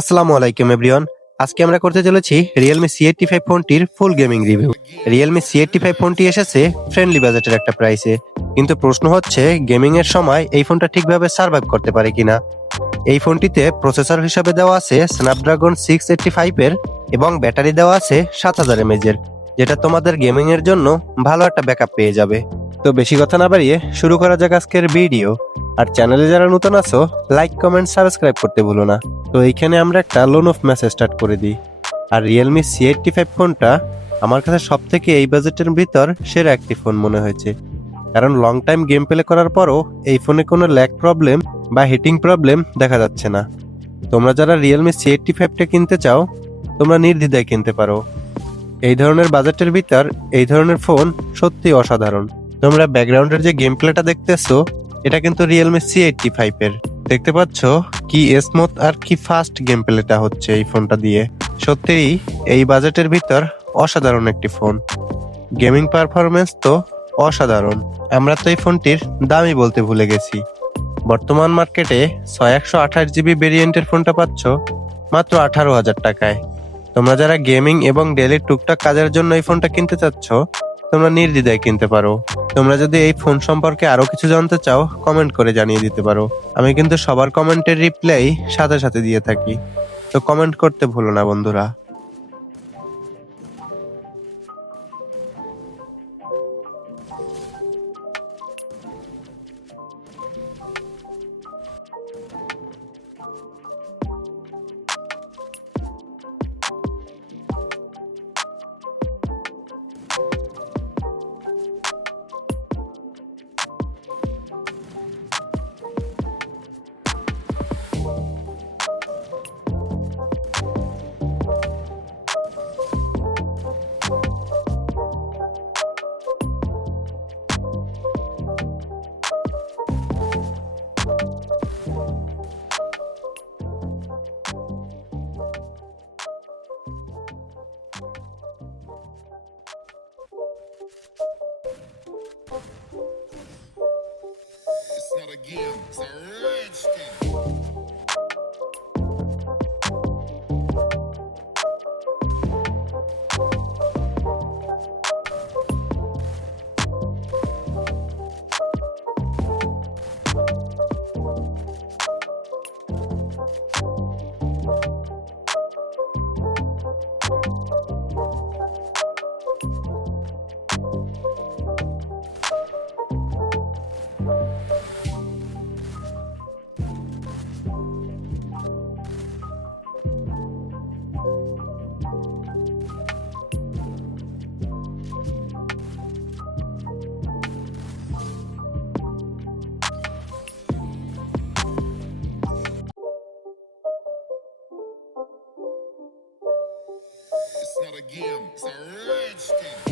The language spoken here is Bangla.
আসসালামু আলাইকুম এভরিওয়ান। আজকে আমরা করতে চলেছি Realme C85 ফোনটির full gaming review. Realme C85 ফোনটি এসেছে ফ্রেন্ডলি বাজেটের একটা প্রাইসে, কিন্তু প্রশ্ন হচ্ছে গেমিং এর সময় এই ফোনটা ঠিকভাবে সার্ভাইভ করতে পারে কিনা। এই ফোনটিতে প্রসেসর হিসাবে দেওয়া আছে স্ন্যাপড্রাগন 685 এর এবং ব্যাটারি দেওয়া আছে 7000 mAh এর, যেটা তোমাদের গেমিং এর জন্য ভালো একটা ব্যাকআপ পেয়ে যাবে। তো বেশি কথা না বাড়িয়ে শুরু করা যাক আজকের ভিডিও। আর চ্যানেলে যারা নতুন আছো, লাইক কমেন্ট সাবস্ক্রাইব করতে ভুলো না। তো এইখানে আমরা একটা লোন অফ মেসেজ স্টার্ট করে দিই। আর Realme C85 ফোনটা আমার কাছে সব থেকে এই বাজেটের ভিতর সেরা একটি ফোন মনে হয়েছে, কারণ লং টাইম গেম প্লে করার পরও এই ফোনে কোনো ল্যাগ প্রবলেম বা হিটিং প্রবলেম দেখা যাচ্ছে না। তোমরা যারা Realme C85টা কিনতে চাও, তোমরা নির্দ্বিধায় কিনতে পারো। এই ধরনের বাজেটের ভিতর এই ধরনের ফোন সত্যি অসাধারণ। তোমরা ব্যাকগ্রাউন্ডের যে গেম প্লেটা দেখতেছো, এটা কিন্তু Realme C85 এর। দেখতে পাচ্ছ কি স্মুথ আর কি ফাস্ট গেম প্লেটা হচ্ছে এই ফোনটা দিয়ে। সত্যিই এই বাজেটের ভিতর অসাধারণ একটি ফোন। গেমিং পারফরমেন্স তো অসাধারণ। আমরা তো এই ফোনটির দামই বলতে ভুলে গেছি। বর্তমান মার্কেটে 6128GB ভেরিয়েন্টের ফোনটা পাচ্ছ মাত্র 18,000 টাকায়। তোমরা যারা গেমিং এবং ডেইলি টুকটাক কাজের জন্য এই ফোনটা কিনতে চাচ্ছ, তোমরা নির্দ্বিধায় কিনতে পারো। তোমরা যদি এই ফোন সম্পর্কে আরো কিছু জানতে চাও, কমেন্ট করে জানিয়ে দিতে পারো। আমি কিন্তু সবার কমেন্টের রিপ্লাই সাথে সাথে দিয়ে থাকি, তো কমেন্ট করতে ভুলো না বন্ধুরা। It's not a game, it's a rich thing. It's not a game, it's a rich thing.